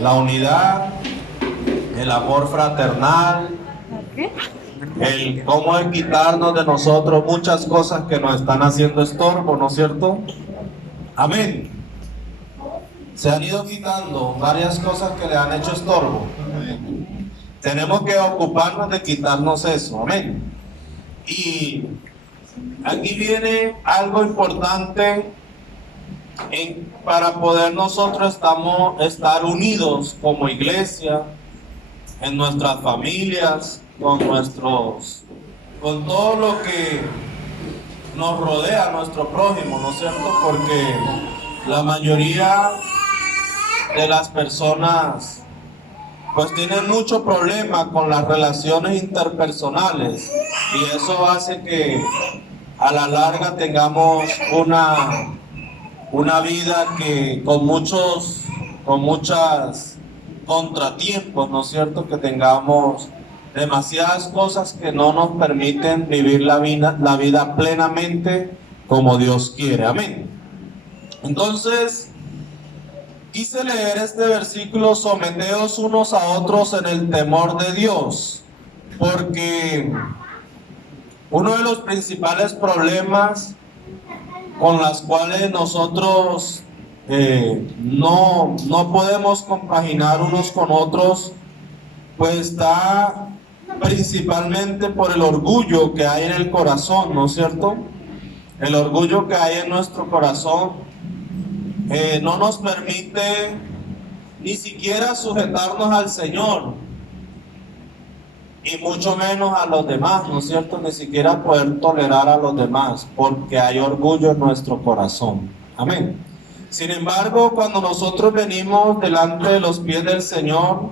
la unidad, el amor fraternal, el cómo es quitarnos de nosotros muchas cosas que nos están haciendo estorbo, ¿no es cierto? Amén. Se han ido quitando varias cosas que le han hecho estorbo. Tenemos que ocuparnos de quitarnos eso, amén. Y aquí viene algo importante para poder nosotros estar unidos como iglesia, en nuestras familias, con todo lo que nos rodea, nuestro prójimo, ¿no es cierto? Porque la mayoría de las personas pues tienen mucho problema con las relaciones interpersonales, y eso hace que a la larga tengamos una vida que con muchas contratiempos, ¿no es cierto? Que tengamos demasiadas cosas que no nos permiten vivir la vida plenamente como Dios quiere. Amén. Entonces, quise leer este versículo: someteos unos a otros en el temor de Dios, porque uno de los principales problemas con los cuales nosotros no podemos compaginar unos con otros, pues está principalmente por el orgullo que hay en el corazón, ¿no es cierto? El orgullo que hay en nuestro corazón no nos permite ni siquiera sujetarnos al Señor, y mucho menos a los demás, ¿no es cierto? Ni siquiera poder tolerar a los demás, porque hay orgullo en nuestro corazón. Amén. Sin embargo, cuando nosotros venimos delante de los pies del Señor,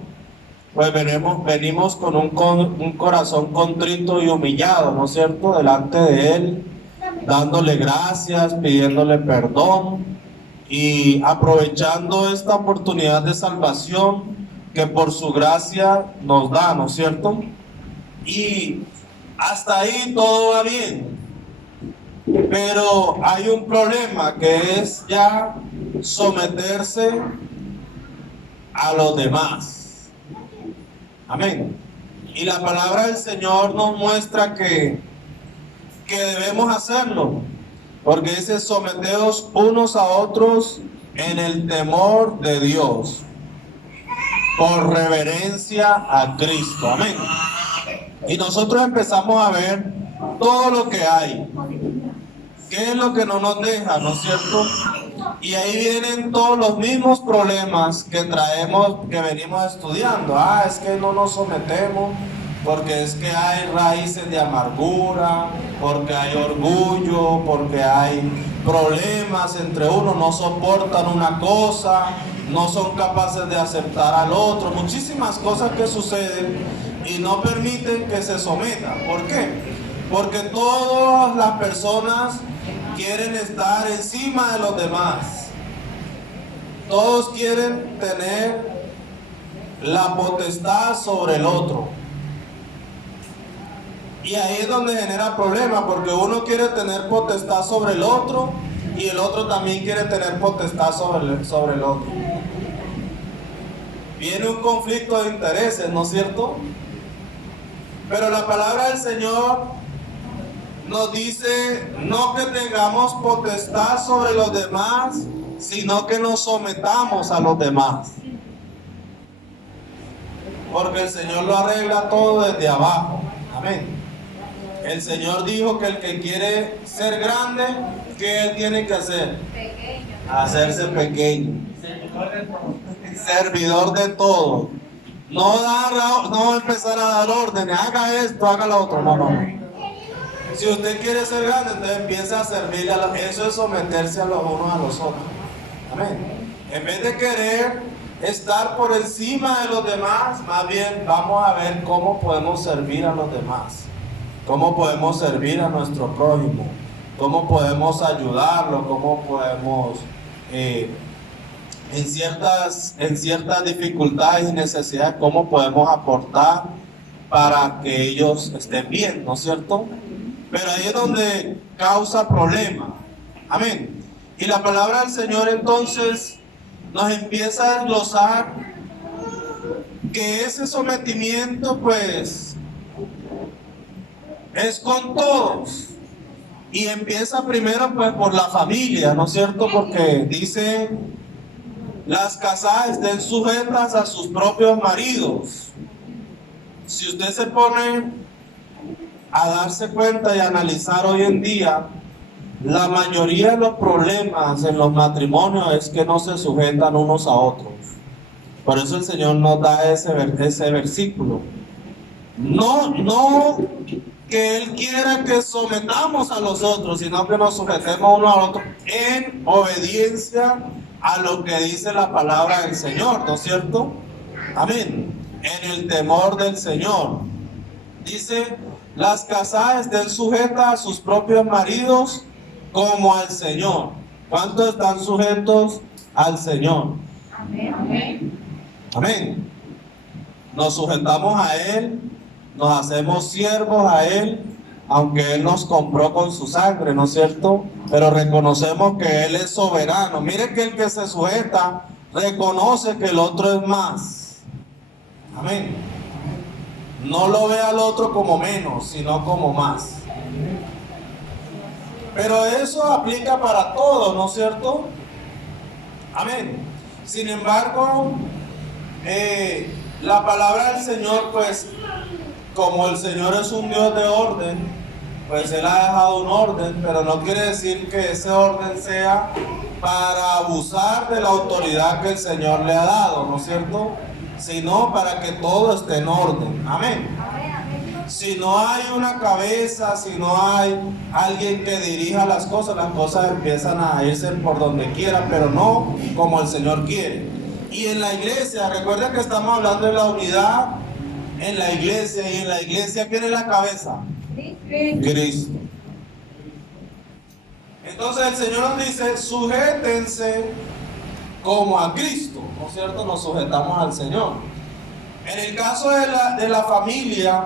pues venimos con un corazón contrito y humillado, ¿no es cierto? Delante de Él, dándole gracias, pidiéndole perdón y aprovechando esta oportunidad de salvación que por su gracia nos da, ¿no es cierto? Y hasta ahí todo va bien, pero hay un problema, que es ya someterse a los demás. Amén. Y la palabra del Señor nos muestra que debemos hacerlo, porque dice: someteos unos a otros en el temor de Dios, por reverencia a Cristo. Amén. Y nosotros empezamos a ver todo lo que hay, qué es lo que no nos deja, ¿no es cierto? Y ahí vienen todos los mismos problemas que traemos, que venimos estudiando. Es que no nos sometemos porque es que hay raíces de amargura, porque hay orgullo, porque hay problemas entre uno, no soportan una cosa, no son capaces de aceptar al otro, muchísimas cosas que suceden y no permiten que se sometan. ¿Por qué? Porque todas las personas quieren estar encima de los demás. Todos quieren tener la potestad sobre el otro. Y ahí es donde genera problemas, porque uno quiere tener potestad sobre el otro y el otro también quiere tener potestad sobre el otro. Viene un conflicto de intereses, ¿no es cierto? Pero la palabra del Señor nos dice no que tengamos potestad sobre los demás, sino que nos sometamos a los demás. Porque el Señor lo arregla todo desde abajo. Amén. El Señor dijo que el que quiere ser grande, ¿qué él tiene que hacer? Pequeño. Hacerse pequeño. Servidor de todo. No empezar a dar órdenes, haga esto, haga lo otro. No. Si usted quiere ser grande, entonces empieza a servirle a los. Eso es someterse a los unos a los otros. Amén. En vez de querer estar por encima de los demás, más bien vamos a ver cómo podemos servir a los demás, cómo podemos servir a nuestro prójimo, cómo podemos ayudarlo, cómo podemos en ciertas dificultades y necesidades, cómo podemos aportar para que ellos estén bien, ¿no es cierto? Pero ahí es donde causa problema. Amén. Y la palabra del Señor entonces nos empieza a desglosar que ese sometimiento pues es con todos. Y empieza primero pues por la familia, ¿no es cierto? Porque dice, las casadas estén sujetas a sus propios maridos. Si usted se pone a darse cuenta y analizar hoy en día, la mayoría de los problemas en los matrimonios es que no se sujetan unos a otros. Por eso el Señor nos da ese versículo. No que Él quiera que sometamos a los otros, sino que nos sujetemos uno al otro en obediencia a lo que dice la palabra del Señor, ¿no es cierto? Amén. En el temor del Señor. Dice, las casadas estén sujetas a sus propios maridos como al Señor. ¿Cuántos están sujetos al Señor? Amén. Amén. Nos sujetamos a Él, nos hacemos siervos a Él, aunque Él nos compró con su sangre, ¿no es cierto? Pero reconocemos que Él es soberano. Mire que el que se sujeta reconoce que el otro es más. Amén. No lo ve al otro como menos, sino como más. Pero eso aplica para todos, ¿no es cierto? Amén. Sin embargo, la palabra del Señor, pues, como el Señor es un Dios de orden, pues Él ha dejado un orden, pero no quiere decir que ese orden sea para abusar de la autoridad que el Señor le ha dado, ¿no es cierto? Sino para que todo esté en orden. Amén. Si no hay una cabeza, si no hay alguien que dirija las cosas empiezan a irse por donde quiera, pero no como el Señor quiere. Y en la iglesia, recuerden que estamos hablando de la unidad en la iglesia, y en la iglesia, ¿quién es la cabeza? Cristo. Entonces el Señor nos dice, sujétense como a Cristo, ¿no es cierto? Nos sujetamos al Señor. En el caso de la familia,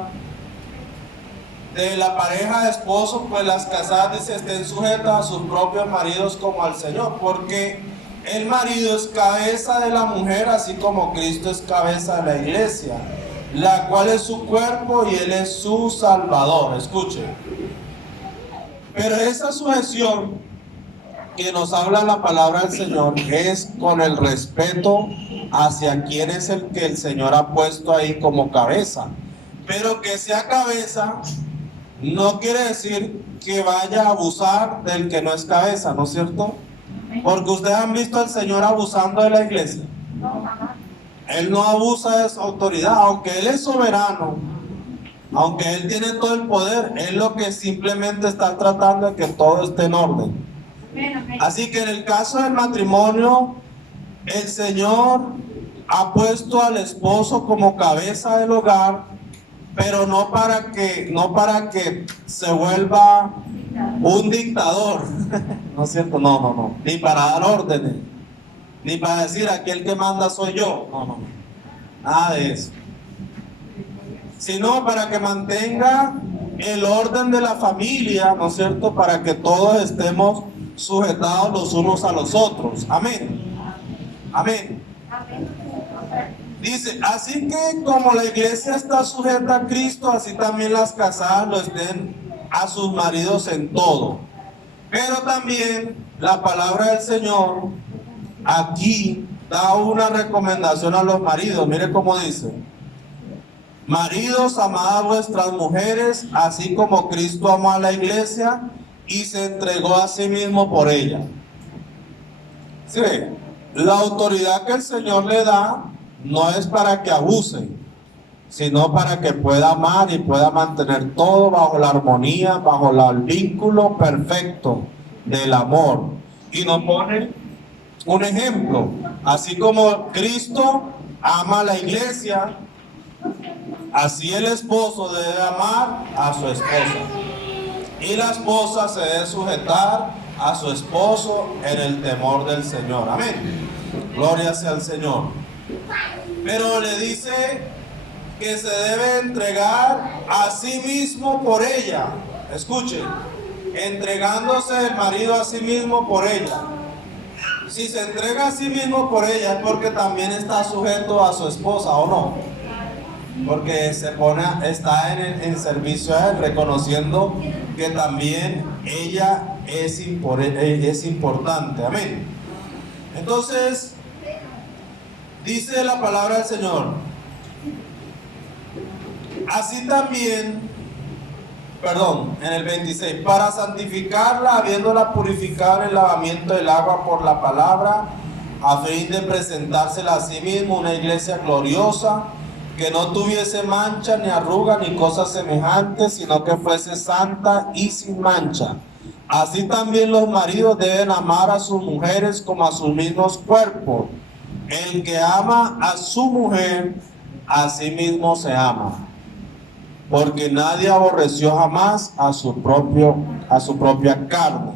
de la pareja de esposos, pues las casadas dice, estén sujetas a sus propios maridos como al Señor, porque el marido es cabeza de la mujer, así como Cristo es cabeza de la iglesia, la cual es su cuerpo y Él es su Salvador. Escuche. Pero esa sujeción que nos habla la palabra del Señor es con el respeto hacia quien es el que el Señor ha puesto ahí como cabeza. Pero que sea cabeza no quiere decir que vaya a abusar del que no es cabeza, ¿no es cierto? Porque ustedes han visto al Señor abusando de la iglesia. Él no abusa de su autoridad, aunque Él es soberano, aunque Él tiene todo el poder. Él lo que simplemente está tratando de que todo esté en orden. Así que en el caso del matrimonio, el Señor ha puesto al esposo como cabeza del hogar, pero no para que se vuelva un dictador, ¿no es cierto? No, ni para dar órdenes, ni para decir aquí el que manda soy yo, no, nada de eso, sino para que mantenga el orden de la familia, ¿no es cierto? Para que todos estemos sujetados los unos a los otros. Amén. Amén. Dice, así que como la iglesia está sujeta a Cristo, así también las casadas lo estén a sus maridos en todo. Pero también la palabra del Señor aquí da una recomendación a los maridos. Mire cómo dice: maridos, amad a vuestras mujeres, así como Cristo amó a la iglesia y se entregó a sí mismo por ella. ¿Sí ve? La autoridad que el Señor le da no es para que abusen, sino para que pueda amar y pueda mantener todo bajo la armonía, bajo el vínculo perfecto del amor. Y nos pone un ejemplo: así como Cristo ama a la iglesia, así el esposo debe amar a su esposa, y la esposa se debe sujetar a su esposo en el temor del Señor. Amén. Gloria sea al Señor. Pero le dice que se debe entregar a sí mismo por ella. Escuchen, entregándose el marido a sí mismo por ella. Si se entrega a sí mismo por ella es porque también está sujeto a su esposa, ¿o no? porque está en servicio a él, reconociendo que también ella es importante. Amén. Entonces, dice la palabra del Señor, así también, en el 26, para santificarla, habiéndola purificado en el lavamiento del agua por la palabra, a fin de presentársela a sí mismo una iglesia gloriosa, que no tuviese mancha, ni arruga, ni cosas semejantes, sino que fuese santa y sin mancha. Así también los maridos deben amar a sus mujeres como a sus mismos cuerpos. El que ama a su mujer, a sí mismo se ama. Porque nadie aborreció jamás a su propia carne,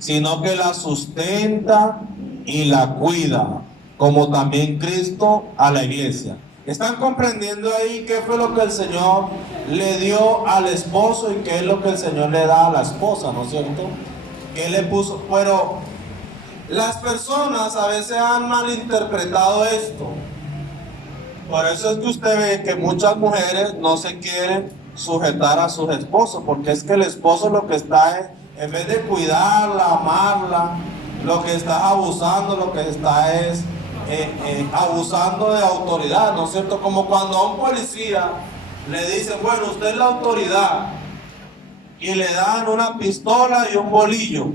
sino que la sustenta y la cuida, como también Cristo a la iglesia. ¿Están comprendiendo ahí qué fue lo que el Señor le dio al esposo y qué es lo que el Señor le da a la esposa, ¿no es cierto? ¿Qué le puso? Pero las personas a veces han malinterpretado esto. Por eso es que usted ve que muchas mujeres no se quieren sujetar a sus esposos, porque es que el esposo lo que está es, en vez de cuidarla, amarla, lo que está abusando, lo que está es abusando de autoridad, ¿no es cierto? Como cuando a un policía le dicen, bueno, usted es la autoridad, y le dan una pistola y un bolillo.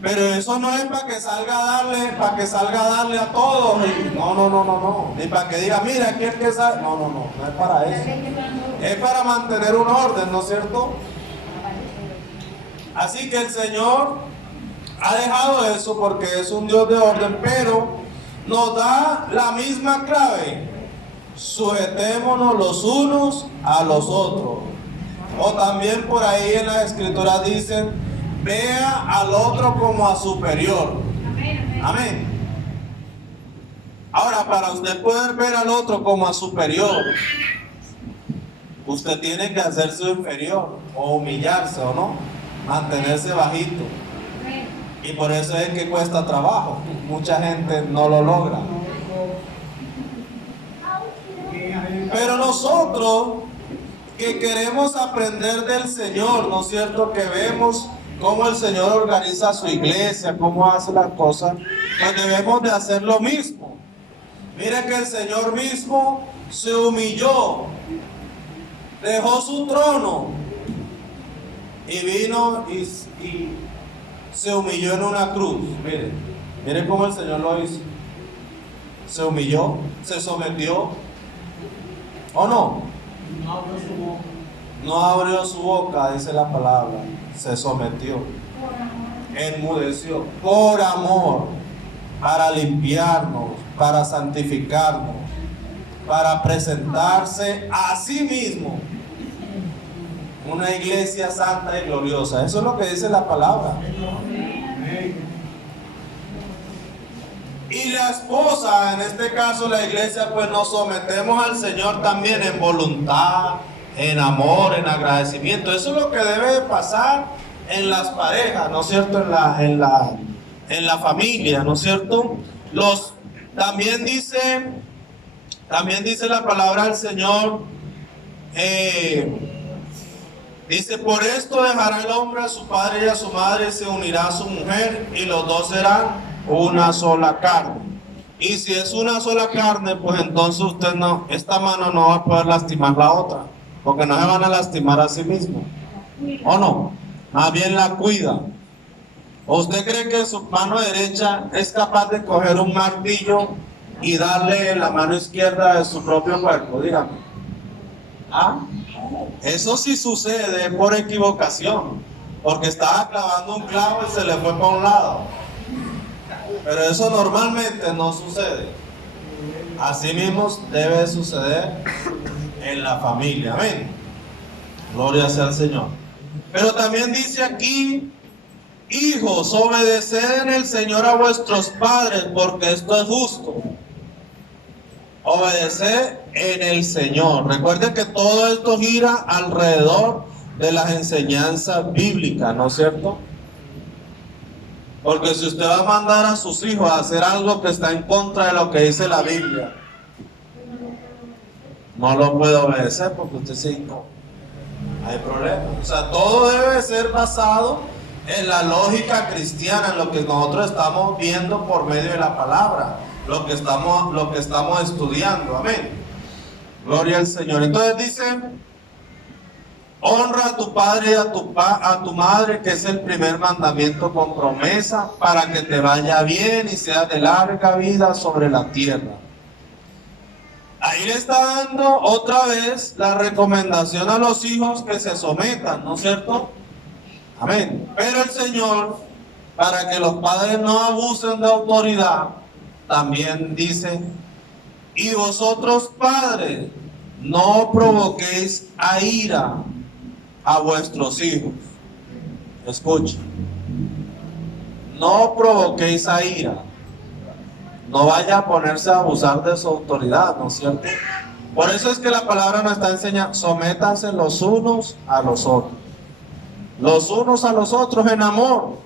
Pero eso no es para que salga a darle a todos. No. Ni para que diga, mira, aquí el que sabe. No es para eso. Es para mantener un orden, ¿no es cierto? Así que el Señor ha dejado eso porque es un Dios de orden, pero nos da la misma clave. Sujetémonos los unos a los otros. O también por ahí en las escrituras dicen, vea al otro como a superior. Amén. Ahora, para usted poder ver al otro como a superior, usted tiene que hacerse inferior, o humillarse, ¿o no? Mantenerse bajito. Y por eso es que cuesta trabajo. Mucha gente no lo logra. Pero nosotros que queremos aprender del Señor, ¿no es cierto? Que vemos cómo el Señor organiza su iglesia, cómo hace las cosas, pues debemos de hacer lo mismo. Mire que el Señor mismo se humilló, dejó su trono y vino y se humilló en una cruz. Mire cómo el Señor lo hizo. Se humilló, se sometió, ¿o no? No abrió su boca, dice la palabra. Se sometió, enmudeció, por amor, para limpiarnos, para santificarnos, para presentarse a sí mismo una iglesia santa y gloriosa. Eso es lo que dice la palabra. Y la esposa, en este caso la iglesia, pues nos sometemos al Señor también en voluntad, en amor, en agradecimiento. Eso es lo que debe pasar en las parejas, ¿no es cierto? En la familia, ¿no es cierto? También dice la palabra del Señor, dice, por esto dejará el hombre a su padre y a su madre, y se unirá a su mujer, y los dos serán una sola carne. Y si es una sola carne, pues entonces esta mano no va a poder lastimar la otra, porque no se van a lastimar a sí mismos, ¿o no? Más bien la cuida. ¿O usted cree que su mano derecha es capaz de coger un martillo y darle la mano izquierda de su propio cuerpo? Dígame. ¿Ah? Eso sí sucede por equivocación, porque estaba clavando un clavo y se le fue para un lado. Pero eso normalmente no sucede. Así mismo debe suceder en la familia. Amén. Gloria sea al Señor. Pero también dice aquí, hijos, obedeced en el Señor a vuestros padres, porque esto es justo. Obedeced en el Señor. Recuerden que todo esto gira alrededor de las enseñanzas bíblicas, ¿no es cierto? Porque si usted va a mandar a sus hijos a hacer algo que está en contra de lo que dice la Biblia, no lo puede obedecer porque usted sí, no, hay problema. O sea, todo debe ser basado en la lógica cristiana, en lo que nosotros estamos viendo por medio de la palabra, lo que estamos estudiando. Amén. Gloria al Señor. Entonces dice: honra a tu padre y a tu madre, que es el primer mandamiento con promesa, para que te vaya bien y seas de larga vida sobre la tierra. Ahí le está dando otra vez la recomendación a los hijos que se sometan, ¿no es cierto? Amén. Pero el Señor, para que los padres no abusen de autoridad, también dice: y vosotros, padres, no provoquéis a ira a vuestros hijos. Escuchen, no provoquéis a ira. No vaya a ponerse a abusar de su autoridad, ¿no es cierto? Por eso es que la palabra nos está enseñando: sométanse los unos a los otros. Los unos a los otros en amor,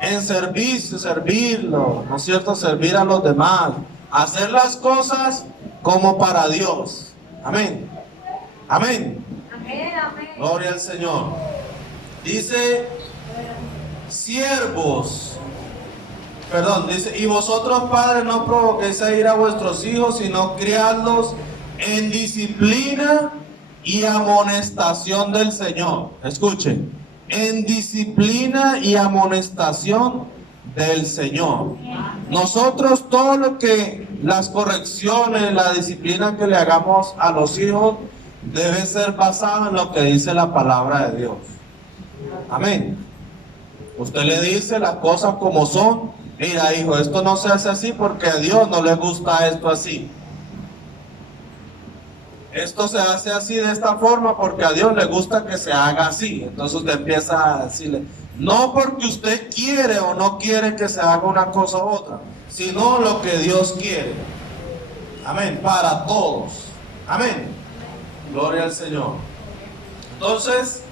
en servicio, servirlo, ¿no es cierto? Servir a los demás, hacer las cosas como para Dios. Amén. Amén. Amén, amén. Gloria al Señor. Dice: dice: y vosotros, padres, no provoquéis a ira a vuestros hijos, sino criadlos en disciplina y amonestación del Señor. Escuchen, en disciplina y amonestación del Señor. Nosotros, todo lo que, las correcciones, la disciplina que le hagamos a los hijos, debe ser basado en lo que dice la palabra de Dios. Amén. Usted le dice las cosas como son. Mira, hijo, esto no se hace así porque a Dios no le gusta esto así. Esto se hace así de esta forma porque a Dios le gusta que se haga así. Entonces usted empieza a decirle, no porque usted quiere o no quiere que se haga una cosa u otra, sino lo que Dios quiere. Amén, para todos. Amén. Gloria al Señor. Entonces,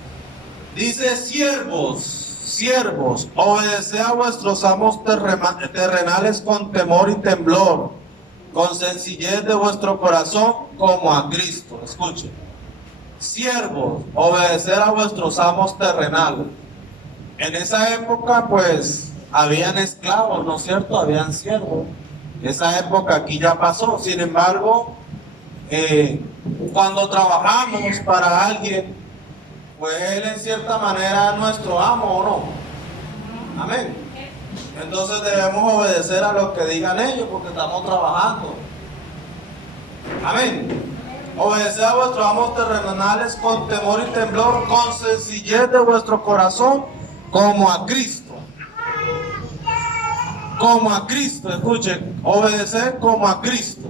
dice: siervos, obedeced a vuestros amos terrenales con temor y temblor, con sencillez de vuestro corazón, como a Cristo. Escuchen. Siervos, obedecer a vuestros amos terrenales. En esa época, pues, habían esclavos, ¿no es cierto? Habían siervos. Esa época aquí ya pasó. Sin embargo, cuando trabajamos para alguien, pues él en cierta manera es nuestro amo, ¿o no? Amén. Entonces debemos obedecer a lo que digan ellos porque estamos trabajando. Amén. Obedeced a vuestros amos terrenales con temor y temblor, con sencillez de vuestro corazón, como a Cristo. Como a Cristo, escuchen, obedecer como a Cristo.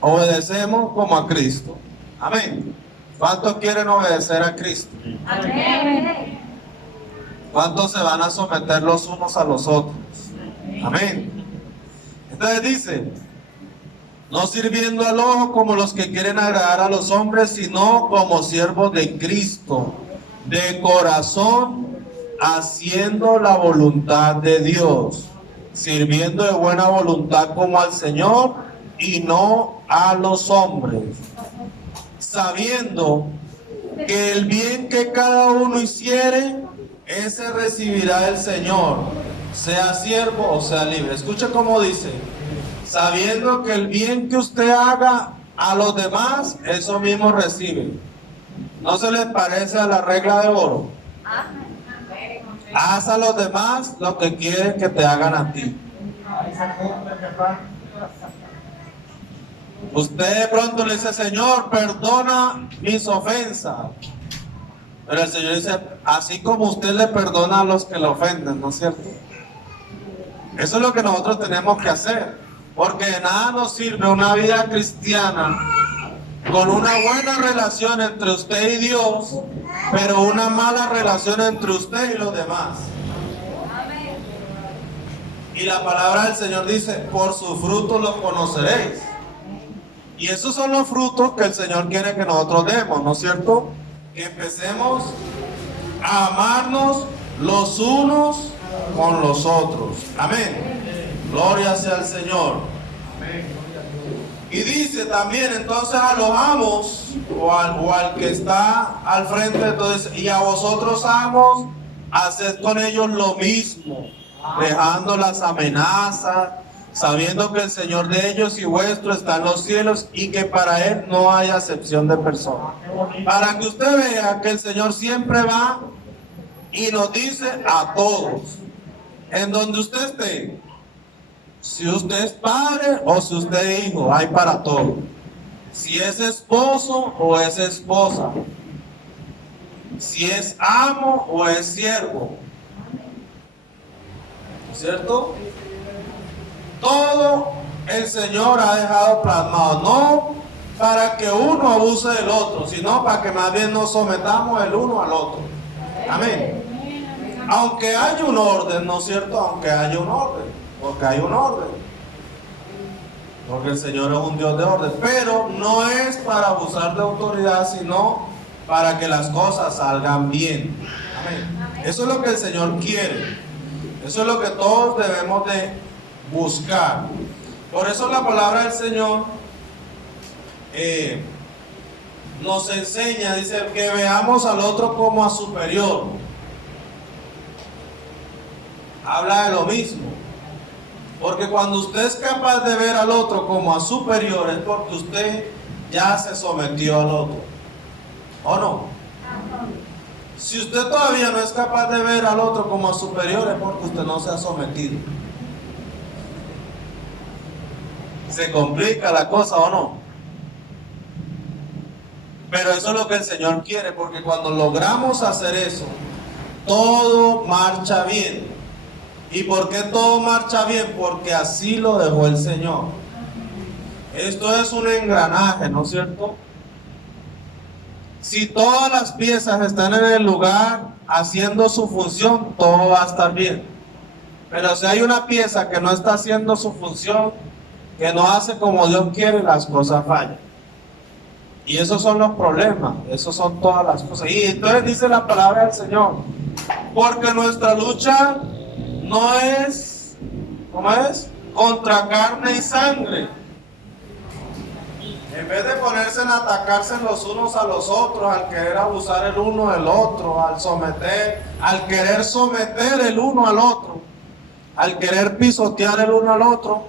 Obedecemos como a Cristo. Amén. ¿Cuántos quieren obedecer a Cristo? Amén. ¿Cuántos se van a someter los unos a los otros? Amén. Entonces dice: no sirviendo al ojo como los que quieren agradar a los hombres, sino como siervos de Cristo, de corazón, haciendo la voluntad de Dios, sirviendo de buena voluntad como al Señor y no a los hombres, sabiendo que el bien que cada uno hiciere, ese recibirá el Señor, sea siervo o sea libre. Escucha cómo dice: sabiendo que el bien que usted haga a los demás, eso mismo recibe. ¿No se les parece a la regla de oro? Haz a los demás lo que quieren que te hagan a ti. Usted de pronto le dice: Señor, perdona mis ofensas. Pero el Señor dice: así como usted le perdona a los que le ofenden, ¿no es cierto? Eso es lo que nosotros tenemos que hacer. Porque de nada nos sirve una vida cristiana con una buena relación entre usted y Dios, pero una mala relación entre usted y los demás. Y la palabra del Señor dice: por sus frutos los conoceréis. Y esos son los frutos que el Señor quiere que nosotros demos, ¿no es cierto? Que empecemos a amarnos los unos con los otros. Amén. Gloria sea al Señor. Y dice también entonces a los amos o al que está al frente, entonces, y a vosotros amos, haced con ellos lo mismo, dejando las amenazas, sabiendo que el Señor de ellos y vuestro está en los cielos y que para Él no hay acepción de personas. Para que usted vea que el Señor siempre va y nos dice a todos, en donde usted esté, si usted es padre o si usted es hijo, hay para todos. Si es esposo o es esposa, si es amo o es siervo, ¿cierto? Todo el Señor ha dejado plasmado, no para que uno abuse del otro, sino para que más bien nos sometamos el uno al otro. Amén. Aunque haya un orden, ¿no es cierto? Aunque haya un orden, porque hay un orden. Porque el Señor es un Dios de orden, pero no es para abusar de autoridad, sino para que las cosas salgan bien. Amén. Eso es lo que el Señor quiere. Eso es lo que todos debemos de buscar. Por eso la palabra del Señor nos enseña, dice, que veamos al otro como a superior. Habla de lo mismo. Porque cuando usted es capaz de ver al otro como a superior, es porque usted ya se sometió al otro. ¿O no? Si usted todavía no es capaz de ver al otro como a superior, es porque usted no se ha sometido. Se complica la cosa, ¿o no? Pero eso es lo que el Señor quiere, porque cuando logramos hacer eso, todo marcha bien. ¿Y por qué todo marcha bien? Porque así lo dejó el Señor. Esto es un engranaje, ¿no es cierto? Si todas las piezas están en el lugar haciendo su función, todo va a estar bien. Pero si hay una pieza que no está haciendo su función, que no hace como Dios quiere, las cosas fallan. Y esos son los problemas, esos son todas las cosas. Y entonces dice la palabra del Señor, porque nuestra lucha no es, ¿cómo es? Contra carne y sangre. En vez de ponerse en atacarse los unos a los otros, al querer abusar el uno del otro, al querer someter el uno al otro, al querer pisotear el uno al otro,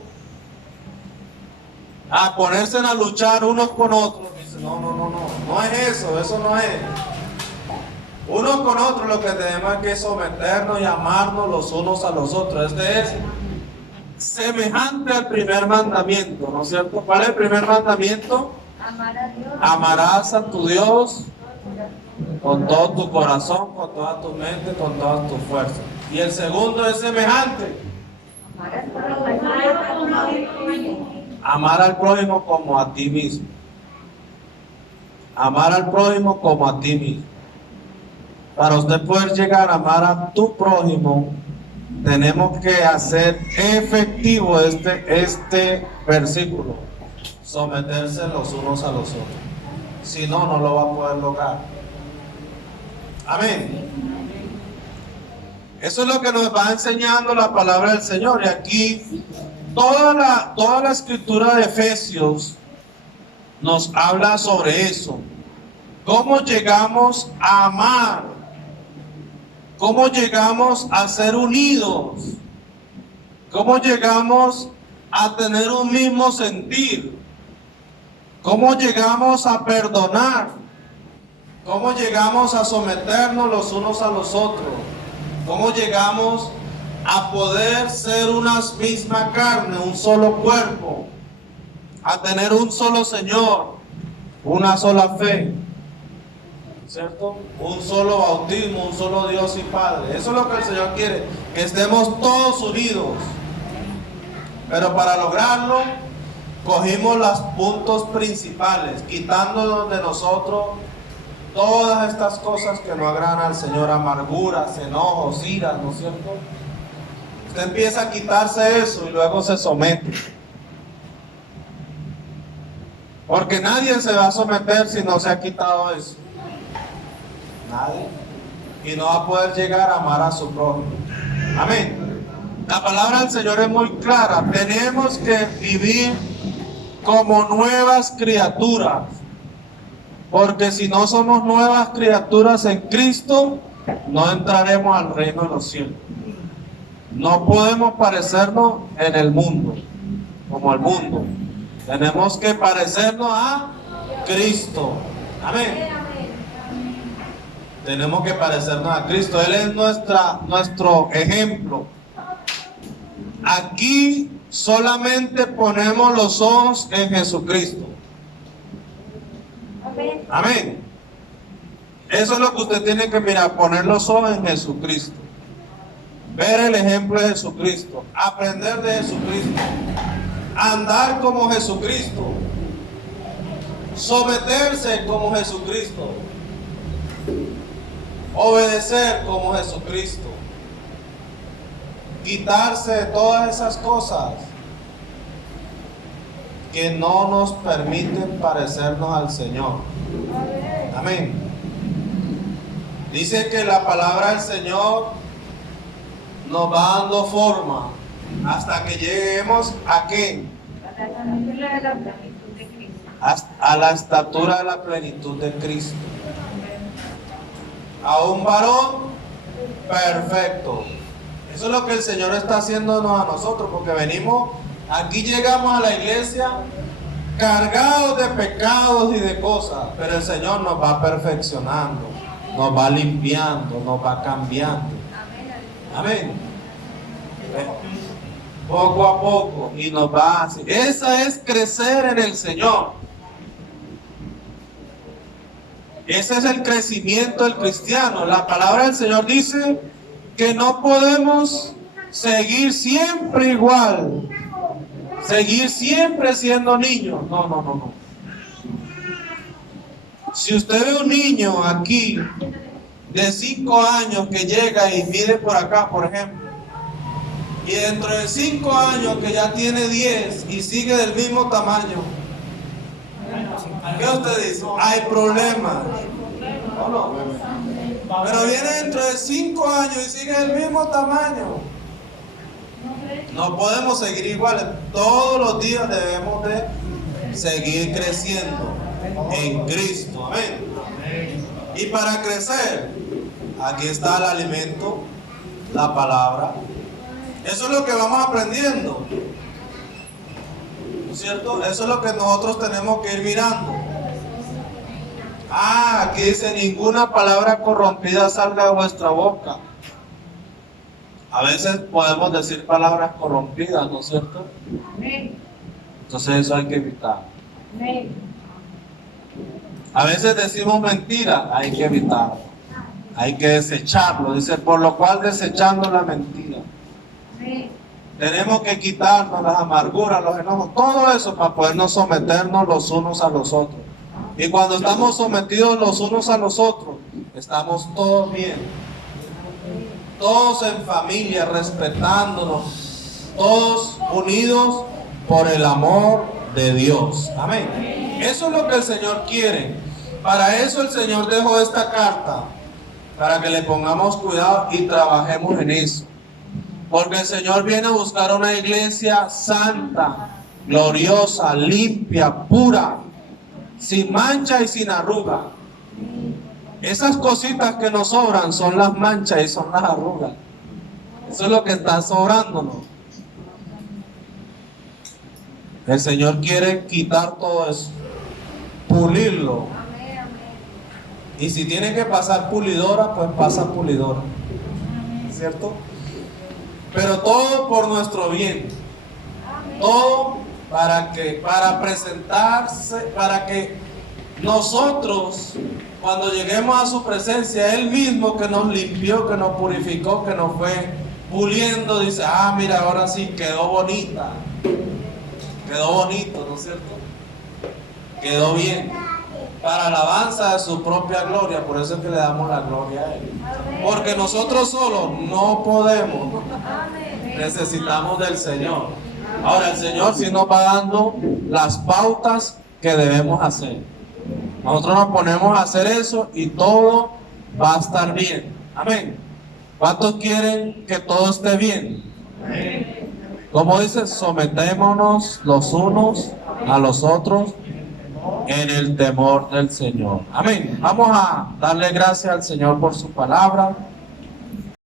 a ponerse a luchar unos con otros. Dice, no es eso no es. Unos con otros lo que tenemos es que someternos y amarnos los unos a los otros. Este es semejante al primer mandamiento, ¿no es cierto? ¿Cuál es el primer mandamiento? Amar a Dios. Amarás a tu Dios con todo tu corazón, con toda tu mente, con todas tus fuerzas. Y el segundo es semejante. Amar al prójimo como a ti mismo. Amar al prójimo como a ti mismo. Para usted poder llegar a amar a tu prójimo, tenemos que hacer efectivo este versículo. Someterse los unos a los otros. Si no, no lo va a poder lograr. Amén. Eso es lo que nos va enseñando la palabra del Señor. Y aquí toda la escritura de Efesios nos habla sobre eso. ¿Cómo llegamos a amar? ¿Cómo llegamos a ser unidos? ¿Cómo llegamos a tener un mismo sentir? ¿Cómo llegamos a perdonar? ¿Cómo llegamos a someternos los unos a los otros? ¿Cómo llegamos a poder ser una misma carne, un solo cuerpo? A tener un solo Señor, una sola fe, ¿cierto? Un solo bautismo, un solo Dios y Padre. Eso es lo que el Señor quiere, que estemos todos unidos. Pero para lograrlo, cogimos los puntos principales, quitándonos de nosotros todas estas cosas que no agradan al Señor, amarguras, enojos, iras, ¿no es cierto? Usted empieza a quitarse eso y luego se somete. Porque nadie se va a someter si no se ha quitado eso. Nadie. Y no va a poder llegar a amar a su prójimo. Amén. La palabra del Señor es muy clara. Tenemos que vivir como nuevas criaturas. Porque si no somos nuevas criaturas en Cristo, no entraremos al reino de los cielos. No podemos parecernos en el mundo, como el mundo. Tenemos que parecernos a Cristo. Amén. Tenemos que parecernos a Cristo. Él es nuestro ejemplo. Aquí solamente ponemos los ojos en Jesucristo. Amén. Eso es lo que usted tiene que mirar, poner los ojos en Jesucristo. Ver el ejemplo de Jesucristo, aprender de Jesucristo, andar como Jesucristo, someterse como Jesucristo, obedecer como Jesucristo, quitarse de todas esas cosas que no nos permiten parecernos al Señor. Amén. Dice que la palabra del Señor nos va dando forma hasta que lleguemos ¿a qué? A la estatura de la plenitud de Cristo. A un varón perfecto. Eso es lo que el Señor está haciéndonos a nosotros, porque venimos, aquí llegamos a la iglesia cargados de pecados y de cosas, pero el Señor nos va perfeccionando, nos va limpiando, nos va cambiando. Amén. Poco a poco, y nos va así. Esa es crecer en el Señor. Ese es el crecimiento del cristiano. La palabra del Señor dice que no podemos seguir siempre igual, seguir siempre siendo niños. No. Si usted ve un niño aquí de 5 años que llega y mide por acá, por ejemplo, y dentro de 5 años que ya tiene 10 y sigue del mismo tamaño, ¿qué usted dice? Hay problemas. No. Pero viene dentro de 5 años y sigue del mismo tamaño. No podemos seguir iguales. Todos los días debemos de seguir creciendo en Cristo. Amén. Y para crecer, aquí está el alimento, la palabra. Eso es lo que vamos aprendiendo, ¿no es cierto? Eso es lo que nosotros tenemos que ir mirando. Aquí dice: ninguna palabra corrompida salga de vuestra boca. A veces podemos decir palabras corrompidas, ¿no es cierto? Entonces eso hay que evitar. A veces decimos mentiras, hay que evitarlo. Hay que desecharlo. Dice: por lo cual desechando la mentira. Tenemos que quitarnos las amarguras, los enojos, todo eso para podernos someternos los unos a los otros. Y cuando estamos sometidos los unos a los otros, estamos todos bien. Todos en familia, respetándonos, todos unidos por el amor de Dios. Amén. Eso es lo que el Señor quiere. Para eso el Señor dejó esta carta, para que le pongamos cuidado y trabajemos en eso. Porque el Señor viene a buscar una iglesia santa, gloriosa, limpia, pura, sin mancha y sin arruga. Esas cositas que nos sobran son las manchas y son las arrugas. Eso es lo que está sobrándonos. El Señor quiere quitar todo eso, pulirlo. Y si tiene que pasar pulidora, pues pasa pulidora. ¿Cierto? Pero todo por nuestro bien. Todo para presentarse, para que nosotros, cuando lleguemos a su presencia, Él mismo que nos limpió, que nos purificó, que nos fue puliendo, dice: mira, ahora sí quedó bonita. Quedó bonito, ¿no es cierto? Quedó bien. Para alabanza de su propia gloria. Por eso es que le damos la gloria a Él. Porque nosotros solos no podemos. Necesitamos del Señor. Ahora el Señor sí nos va dando las pautas que debemos hacer. Nosotros nos ponemos a hacer eso y todo va a estar bien. Amén. ¿Cuántos quieren que todo esté bien? Como dice, sometémonos los unos a los otros en el temor del Señor. Amén. Vamos a darle gracias al Señor por su palabra.